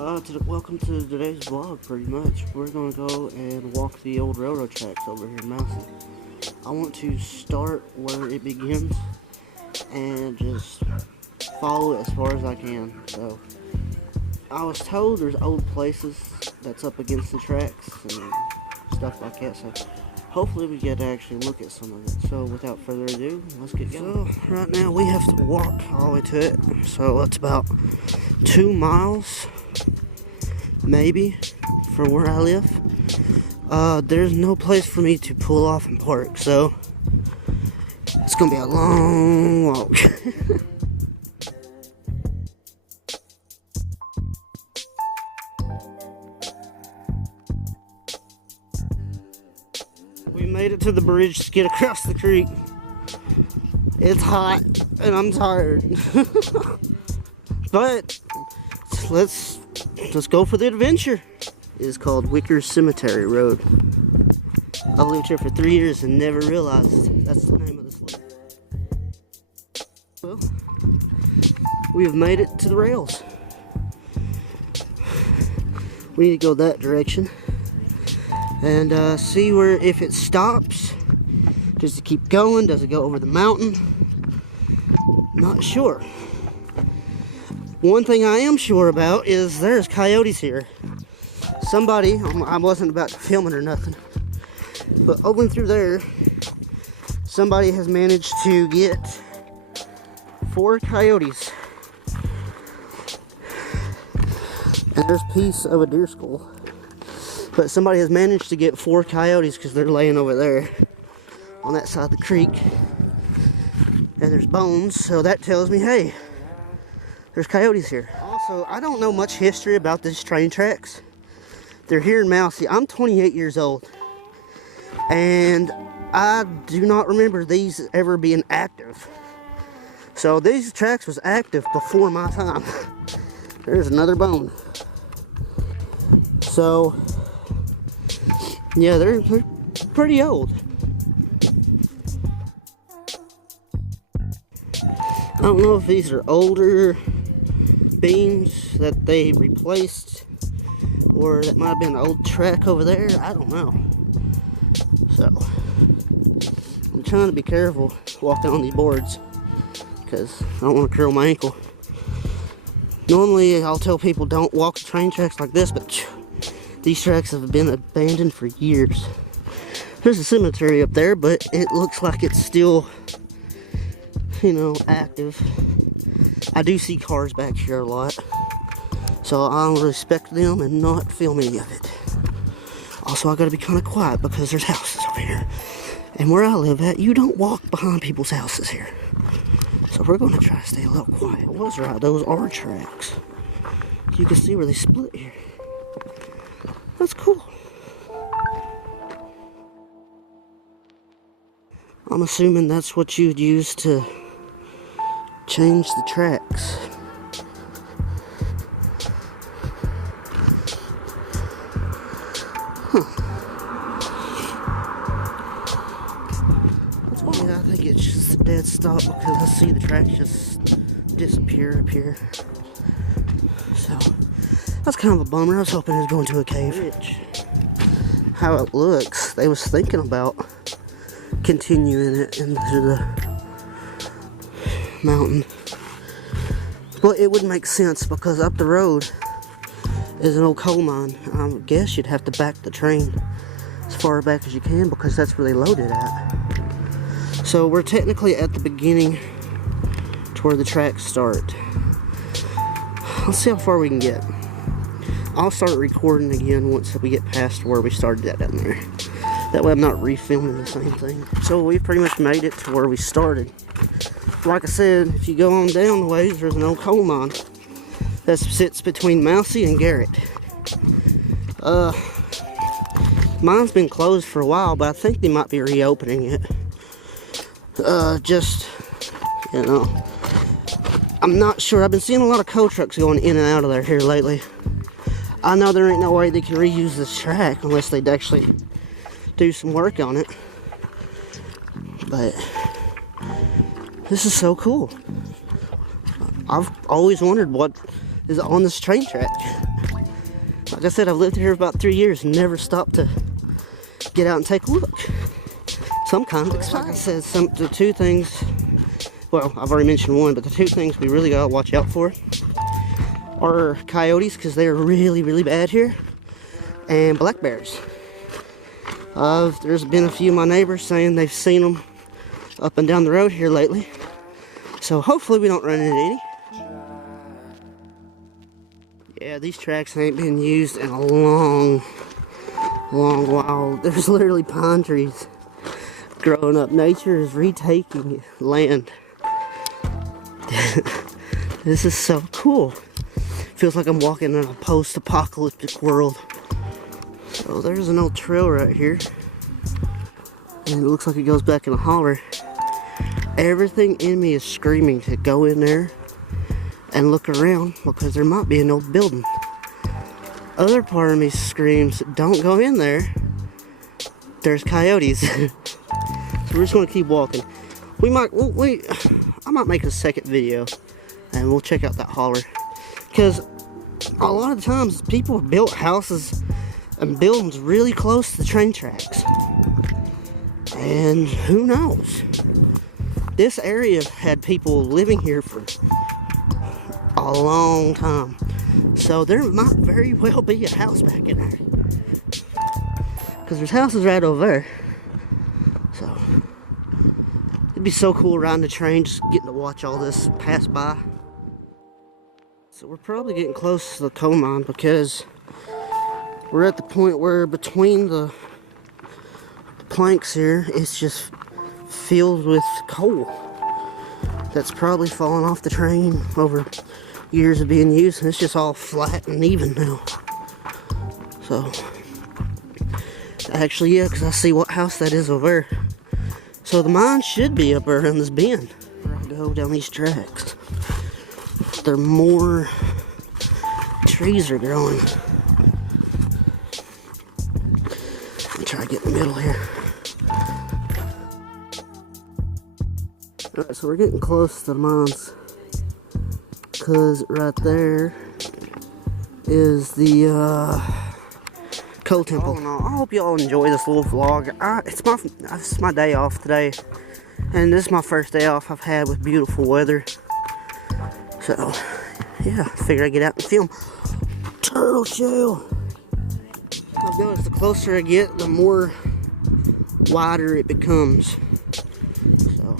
Welcome to today's vlog, pretty much. We're going to go and walk the old railroad tracks over here in Mousie. I want to start where it begins and just follow it as far as I can. So, I was told there's old places that's up against the tracks and stuff like that, so hopefully we get to actually look at some of it. So without further ado, let's get going. So right now we have to walk all the way to it, so it's about 2 miles maybe from where I live. There's no place for me to pull off and park, so it's gonna be a long walk. We made it to the bridge to get across the creek. It's hot and I'm tired. But let's go for the adventure. It is called Wicker Cemetery Road. I lived here for 3 years and never realized that's the name of this road. Well, we have made it to the rails. We need to go that direction and see where, if it stops. Does it keep going? Does it go over the mountain? Not sure. One thing I am sure about is there's coyotes here. Somebody, I wasn't about to film it or nothing, but over through there, somebody has managed to get 4 coyotes. And there's a piece of a deer skull. But somebody has managed to get 4 coyotes because they're laying over there on that side of the creek. And there's bones, so that tells me, hey, there's coyotes here. Also, I don't know much history about these train tracks. They're here in Mousie. I'm 28 years old, and I do not remember these ever being active. So these tracks was active before my time. There's another bone. So, yeah, they're pretty old. I don't know if these are older beams that they replaced, or that might have been an old track over there. I don't know. So I'm trying to be careful walking on these boards because I don't want to curl my ankle. Normally I'll tell people don't walk the train tracks like this, but these tracks have been abandoned for years. There's a cemetery up there, but it looks like it's still, you know, active. I do see cars back here a lot, so I'll respect them and not film any of it. Also, I gotta be kind of quiet because there's houses over here, and where I live at, you don't walk behind people's houses here. So we're gonna try to stay a little quiet. I was right, those are tracks. You can see where they split here. That's cool. I'm assuming that's what you'd use to change the tracks. Huh. Yeah, I think it's just a dead stop because I see the tracks just disappear up here. So, that's kind of a bummer. I was hoping it was going to a cave. How it looks, they was thinking about continuing it into the mountain. Well, it would make sense because up the road is an old coal mine. I guess you'd have to back the train as far back as you can because that's where they loaded at. So we're technically at the beginning to where the tracks start. Let's see how far we can get. I'll start recording again once we get past where we started at down there. That way I'm not refilming the same thing. So we've pretty much made it to where we started. Like I said, if you go on down the ways, there's an old coal mine that sits between Mousie and Garrett. Mine's been closed for a while, but I think they might be reopening it. Just, you know, I'm not sure. I've been seeing a lot of coal trucks going in and out of there here lately. I know there ain't no way they can reuse this track unless they'd actually do some work on it. But this is so cool. I've always wondered what is on this train track. Like I said, I've lived here about 3 years and never stopped to get out and take a look. Some kind of exciting. Like I said, the two things, well, I've already mentioned one, but the two things we really gotta watch out for are coyotes, because they're really, really bad here, and black bears. There's been a few of my neighbors saying they've seen them up and down the road here lately. So hopefully we don't run into any. Yeah, these tracks ain't been used in a long while. There's literally pine trees growing up. Nature is retaking land. This is so cool. Feels like I'm walking in a post-apocalyptic world. So there's an old trail right here. And it looks like it goes back in a holler. Everything in me is screaming to go in there and look around, because there might be an old building. Other part of me screams, don't go in there. There's coyotes. So we're just gonna keep walking. I might make a second video and we'll check out that holler. Because a lot of times people have built houses and buildings really close to the train tracks. And who knows? This area had people living here for a long time. So there might very well be a house back in there. Because there's houses right over there. So it'd be so cool riding the train, just getting to watch all this pass by. So we're probably getting close to the coal mine, because we're at the point where between the planks here, it's just filled with coal that's probably fallen off the train over years of being used, and it's just all flat and even now. So actually, yeah, because I see what house that is over there. So the mine should be up around this bend where I go down these tracks. There more trees are growing. I'll try to get in the middle here. Alright, so we're getting close to the mines, because right there is the coal temple. I hope y'all enjoy this little vlog. It's my day off today, and this is my first day off I've had with beautiful weather. So yeah, I figure I'd get out and film. Turtle shell! I've noticed the closer I get, the more wider it becomes. So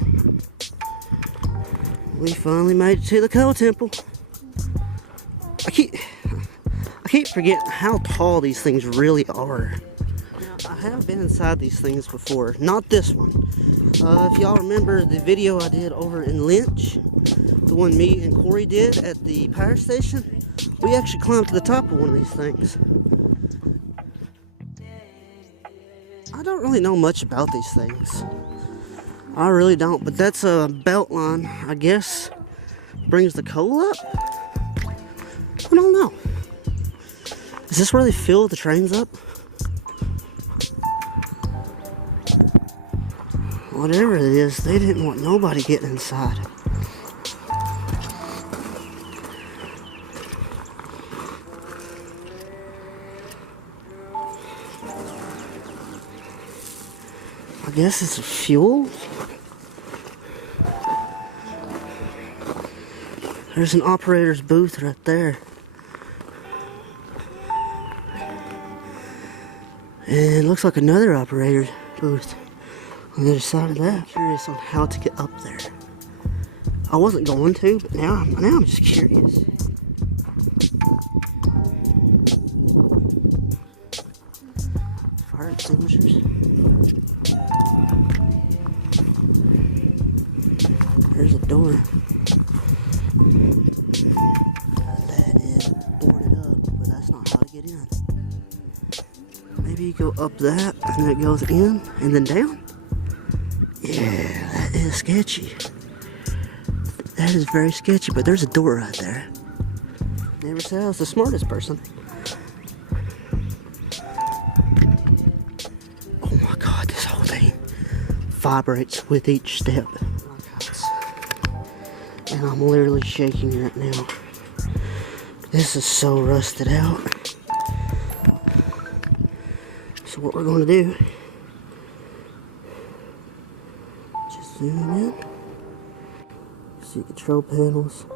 we finally made it to the coal temple. I keep forgetting how tall these things really are. Now, I have been inside these things before, not this one. If y'all remember the video I did over in Lynch, the one me and Corey did at the power station, we actually climbed to the top of one of these things. I don't really know much about these things. I really don't, but that's a belt line, I guess, brings the coal up? I don't know. Is this where they fill the trains up? Whatever it is, they didn't want nobody getting inside. I guess it's fuel. There's an operator's booth right there. And it looks like another operator's booth on the other side of that. I'm curious on how to get up there. I wasn't going to, but now I'm just curious. Fire extinguishers. There's a door. That is boarded up, but that's not how to get in. Maybe you go up that, and then it goes in, and then down? Yeah, that is sketchy. That is very sketchy, but there's a door right there. Never said I was the smartest person. Oh my god, this whole thing vibrates with each step. And I'm literally shaking right now. This is so rusted out. what we're going to do. Just zoom in. See control panels.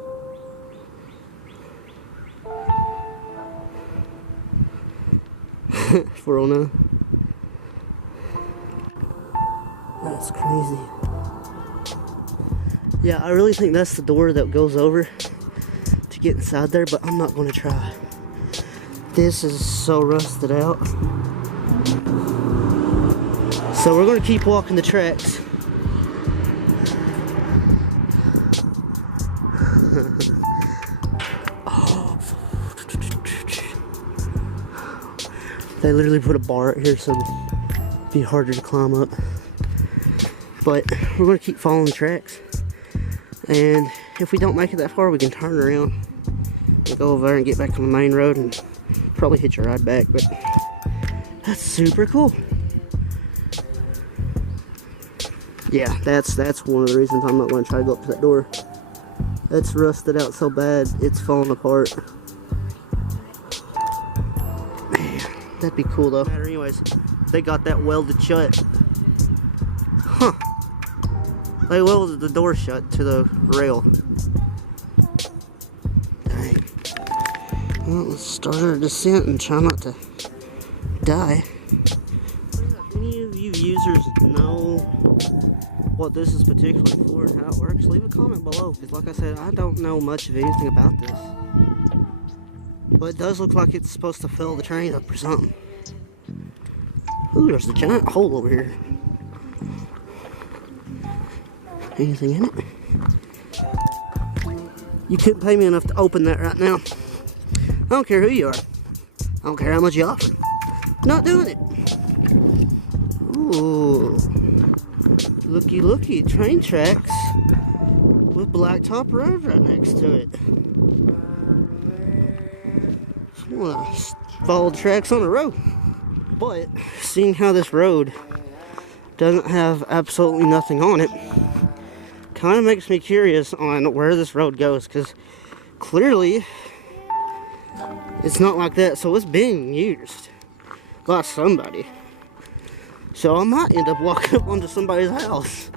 For all now. That's crazy. Yeah, I really think that's the door that goes over to get inside there, but I'm not going to try. This is so rusted out. So we're going to keep walking the tracks. They literally put a bar out here so it'd be harder to climb up. But we're going to keep following the tracks. And if we don't make it that far, we can turn around and go over there and get back on the main road and probably hitch a ride back. But that's super cool. Yeah, that's one of the reasons I'm not going to try to go up to that door. It's rusted out so bad, it's falling apart. Man, that'd be cool though. Anyways, they got that welded shut. Huh. They welded the door shut to the rail. Dang. Well, let's start our descent and try not to die. If any of you users know what this is particularly for and how it works, leave a comment below, because like I said, I don't know much of anything about this. But it does look like it's supposed to fill the train up or something. Ooh, there's a giant hole over here. Anything in it? You couldn't pay me enough to open that right now. I don't care who you are. I don't care how much you offer. Not doing it. Ooh. Looky, looky. Train tracks with blacktop road right next to it. Just wanna follow the tracks on the road. But seeing how this road doesn't have absolutely nothing on it, kind of makes me curious on where this road goes, because clearly it's not like that, so it's being used by somebody. So I might end up walking up onto somebody's house.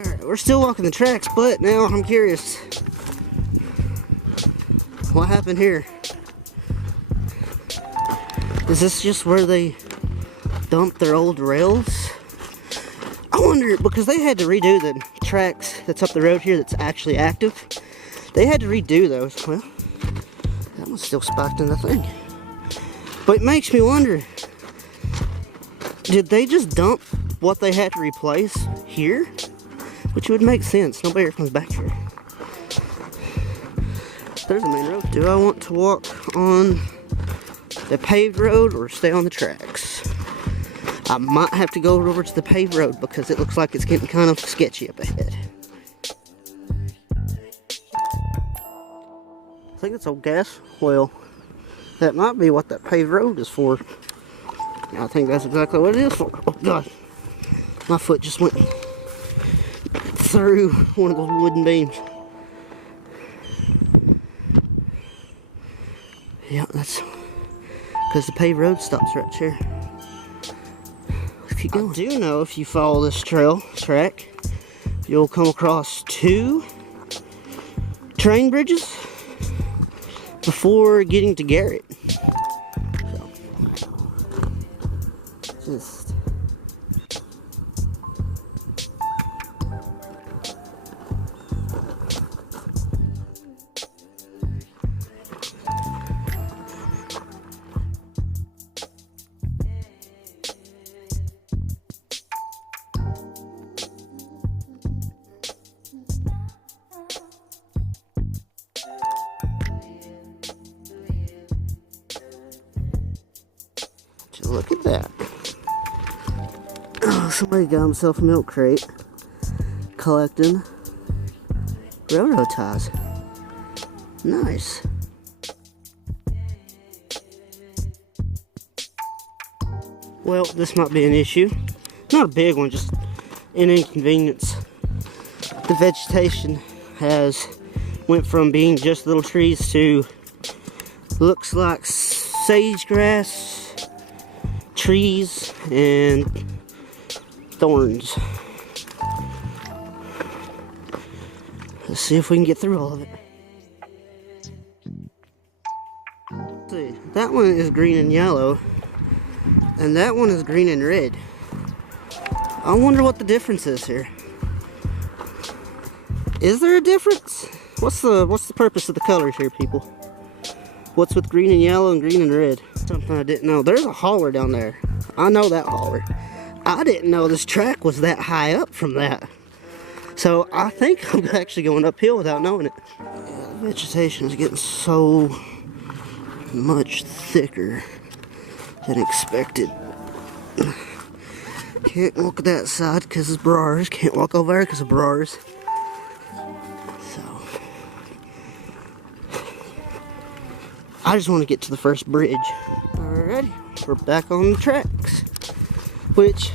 Alright, we're still walking the tracks, but now I'm curious. What happened here? Is this just where they dumped their old rails? I wonder, because they had to redo the tracks that's up the road here that's actually active. They had to redo those. Well, that one's still spiked in the thing. But it makes me wonder, did they just dump what they had to replace here? Which would make sense. Nobody ever comes back here. There's the main road. Do I want to walk on the paved road or stay on the tracks? I might have to go over to the paved road because it looks like it's getting kind of sketchy up ahead. I think it's old gas. Well, that might be what that paved road is for. I think that's exactly what it is for. Oh God, my foot just went through one of those wooden beams. Yeah, that's because the paved road stops right here. Keep going. I do know if you follow this track, you'll come across 2 train bridges before getting to Garrett. So, just look at that. Oh, somebody got himself a milk crate collecting railroad ties. Nice. Well, this might be an issue. Not a big one, just an inconvenience. The vegetation has went from being just little trees to looks like sage grass, trees, and thorns. Let's see if we can get through all of it. Let's see, that one is green and yellow, and that one is green and red. I wonder what the difference is here. Is there a difference? What's the purpose of the colors here, people? What's with green and yellow and green and red? Something I didn't know. There's a holler down there. I know that holler. I didn't know this track was that high up from that. So I think I'm actually going uphill without knowing it. Yeah, the vegetation is getting so much thicker than expected. Can't walk that side because it's bars. Can't walk over there because of bars. So I just want to get to the first bridge. Alrighty, we're back on the tracks. Which,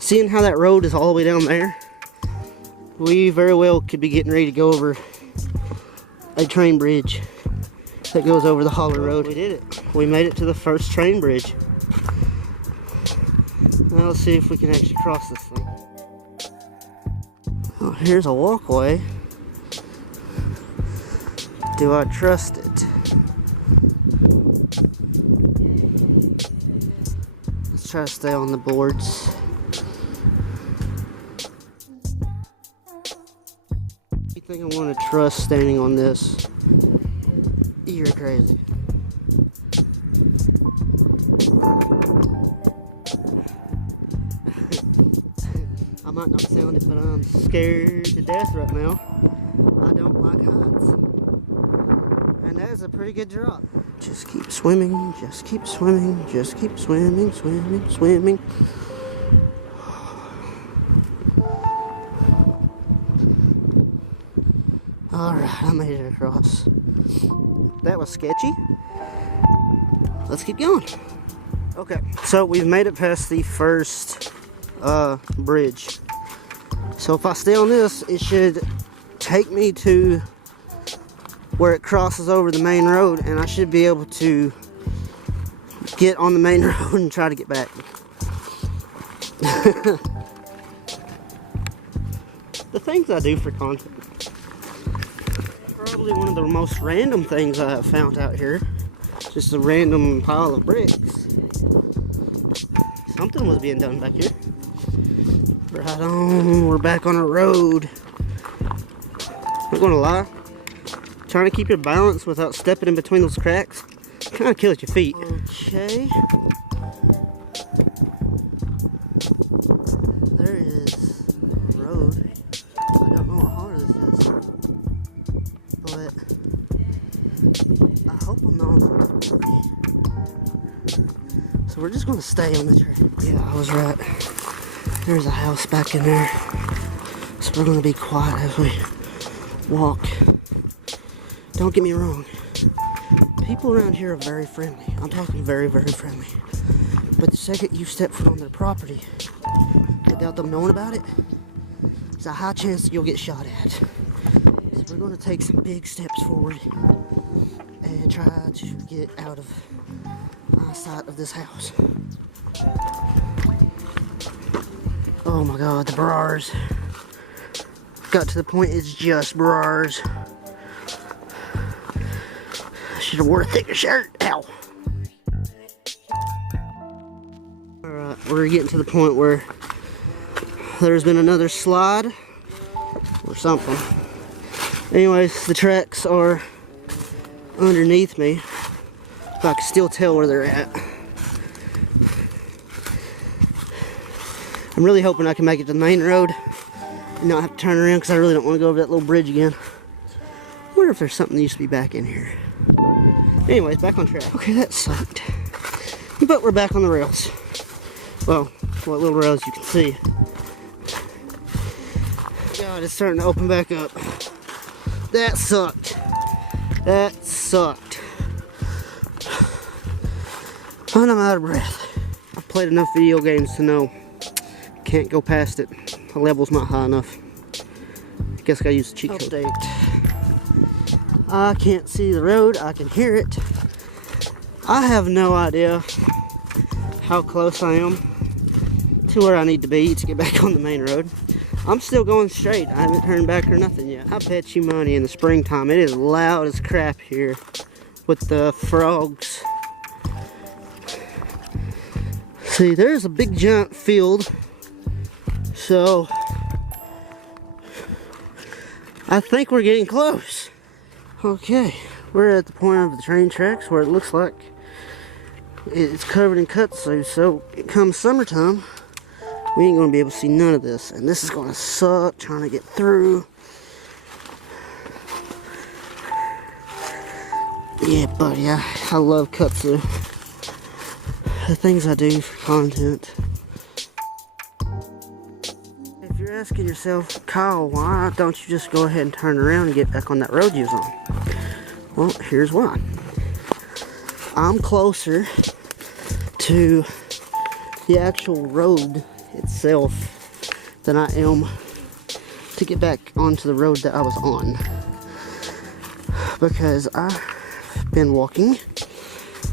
seeing how that road is all the way down there, we very well could be getting ready to go over a train bridge that goes over the holler road. We did it. We made it to the first train bridge. Now let's see if we can actually cross this thing. Oh, here's a walkway. Do I trust it? Let's try to stay on the boards. You think I want to trust standing on this? You're crazy. I might not sound it, but I'm scared to death right now. I don't like heights. And that is a pretty good drop. Just keep swimming, just keep swimming, just keep swimming, swimming, swimming. Alright, I made it across. That was sketchy. Let's keep going. Okay, so we've made it past the first bridge. So if I stay on this, it should take me to where it crosses over the main road, and I should be able to get on the main road and try to get back. The things I do for content. Probably one of the most random things I have found out here. Just a random pile of bricks. Something was being done back here. Right on, we're back on a road. Not gonna lie, trying to keep your balance without stepping in between those cracks kind of kills your feet. Okay. There is a road. I don't know what holler this is, but I hope I'm not on the tree. So we're just gonna stay on the tree. Yeah, I was right. There's a house back in there. So we're gonna be quiet as we walk. Don't get me wrong. People around here are very friendly. I'm talking very, very friendly. But the second you step foot on their property, without them knowing about it, there's a high chance that you'll get shot at. So we're gonna take some big steps forward and try to get out of eyesight of this house. Oh my god, the bars. Got to the point it's just bars. I should have wore a thicker shirt. Ow. Alright, we're getting to the point where there's been another slide or something. Anyways, the tracks are underneath me, but I can still tell where they're at. I'm really hoping I can make it to the main road and not have to turn around because I really don't want to go over that little bridge again. I wonder if there's something that used to be back in here. Anyways, back on track. Okay, that sucked. But we're back on the rails. Well, what little rails you can see. God, it's starting to open back up. That sucked. That sucked. And I'm out of breath. I've played enough video games to know can't go past it. The level's not high enough. I guess I gotta use the cheat code. I can't see the road. I can hear it. I have no idea how close I am to where I need to be to get back on the main road. I'm still going straight. I haven't turned back or nothing yet. I bet you money in the springtime it is loud as crap here with the frogs. See, there's a big giant field. So I think we're getting close. Okay, we're at the point of the train tracks where it looks like it's covered in kudzu. So it comes summertime, we ain't gonna be able to see none of this, and this is gonna suck trying to get through. Yeah, buddy, I love kudzu. The things I do for content. If you're asking yourself, Kyle, why don't you just go ahead and turn around and get back on that road you was on? Well, here's why. I'm closer to the actual road itself than I am to get back onto the road that I was on, because I've been walking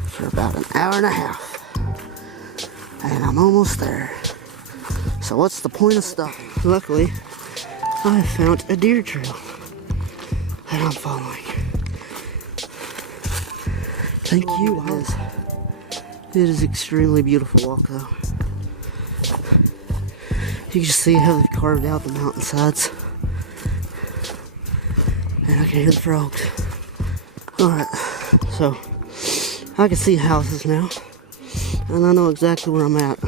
for about an hour and a half and I'm almost there. So what's the point of stopping? Luckily, I found a deer trail that I'm following. Thank you. It is extremely beautiful walk though. You can just see how they've carved out the mountainsides. And I can hear the frogs. Alright, so I can see houses now. And I know exactly where I'm at.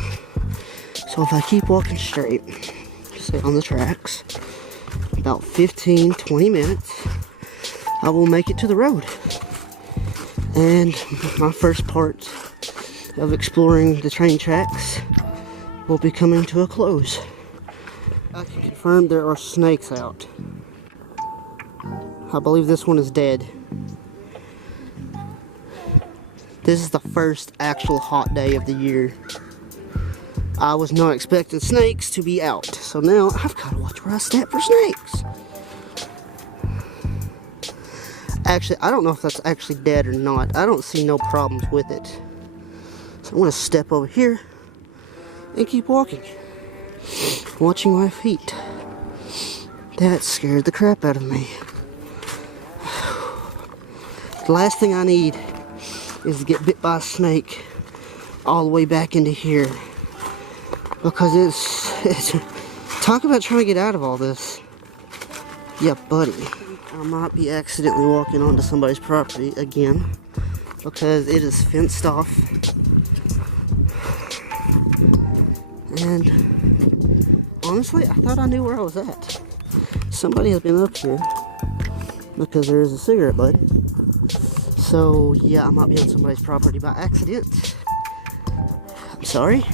So if I keep walking straight, stay on the tracks, about 15-20 minutes, I will make it to the road. And my first part of exploring the train tracks will be coming to a close. I can confirm there are snakes out. I believe this one is dead. This is the first actual hot day of the year. I was not expecting snakes to be out, so now I've got to watch where I step for snakes. Actually, I don't know if that's actually dead or not. I don't see no problems with it. So I'm going to step over here and keep walking. Watching my feet. That scared the crap out of me. The last thing I need is to get bit by a snake all the way back into here. Because it's talk about trying to get out of all this. Yeah, buddy. I might be accidentally walking onto somebody's property again because it is fenced off. And honestly, I thought I knew where I was at. Somebody has been up here because there is a cigarette butt. So yeah, I might be on somebody's property by accident. I'm sorry.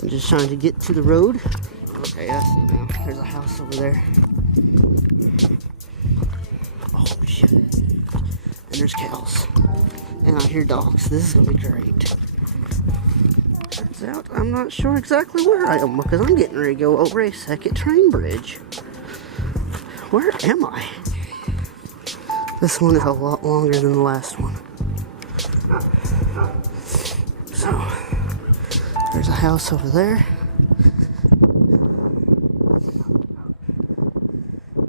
I'm just trying to get to the road. Okay, I see now. There's a house over there. Oh shit. And there's cows. And I hear dogs. This is gonna be great. Turns out I'm not sure exactly where I am because I'm getting ready to go over a second train bridge. Where am I? This one is a lot longer than the last one. So, there's a house over there.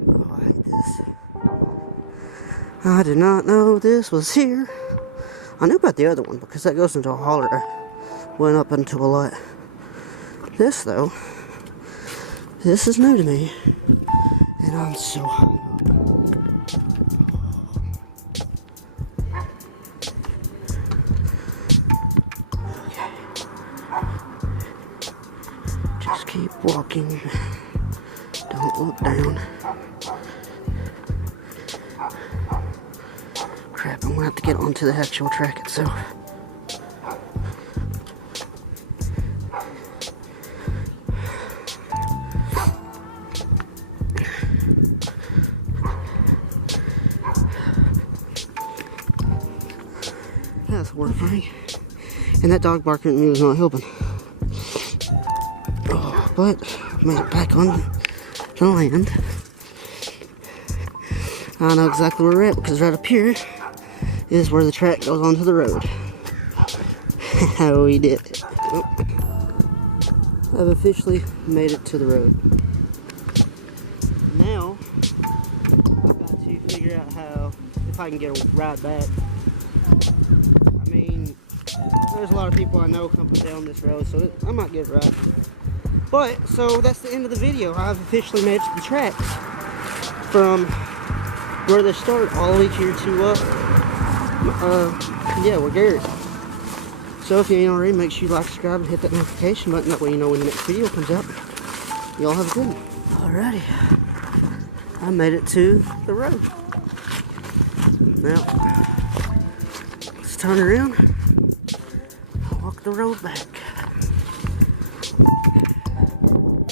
Oh, I hate this. I did not know this was here. I knew about the other one because that goes into a holler. Went up into a lot. This though, this is new to me. And I'm so high up. Just keep walking. Don't look down. Crap, I'm gonna have to get onto the actual track itself. That's horrifying. And that dog barking at me was not helping. Oh, but I made it back on the land. I know exactly where we're at because right up here is where the track goes onto the road. We did it. Oh. I've officially made it to the road. Now, I've got to figure out if I can get a ride back. I mean, there's a lot of people I know come down this road, so I might get a ride. But, so that's the end of the video. I've officially made it to the tracks from where they start all the way here to, where Garrett. So if you ain't already, make sure you like, subscribe, and hit that notification button. That way you know when the next video comes out. Y'all have a good one. Alrighty. I made it to the road. Now, let's turn around and walk the road back.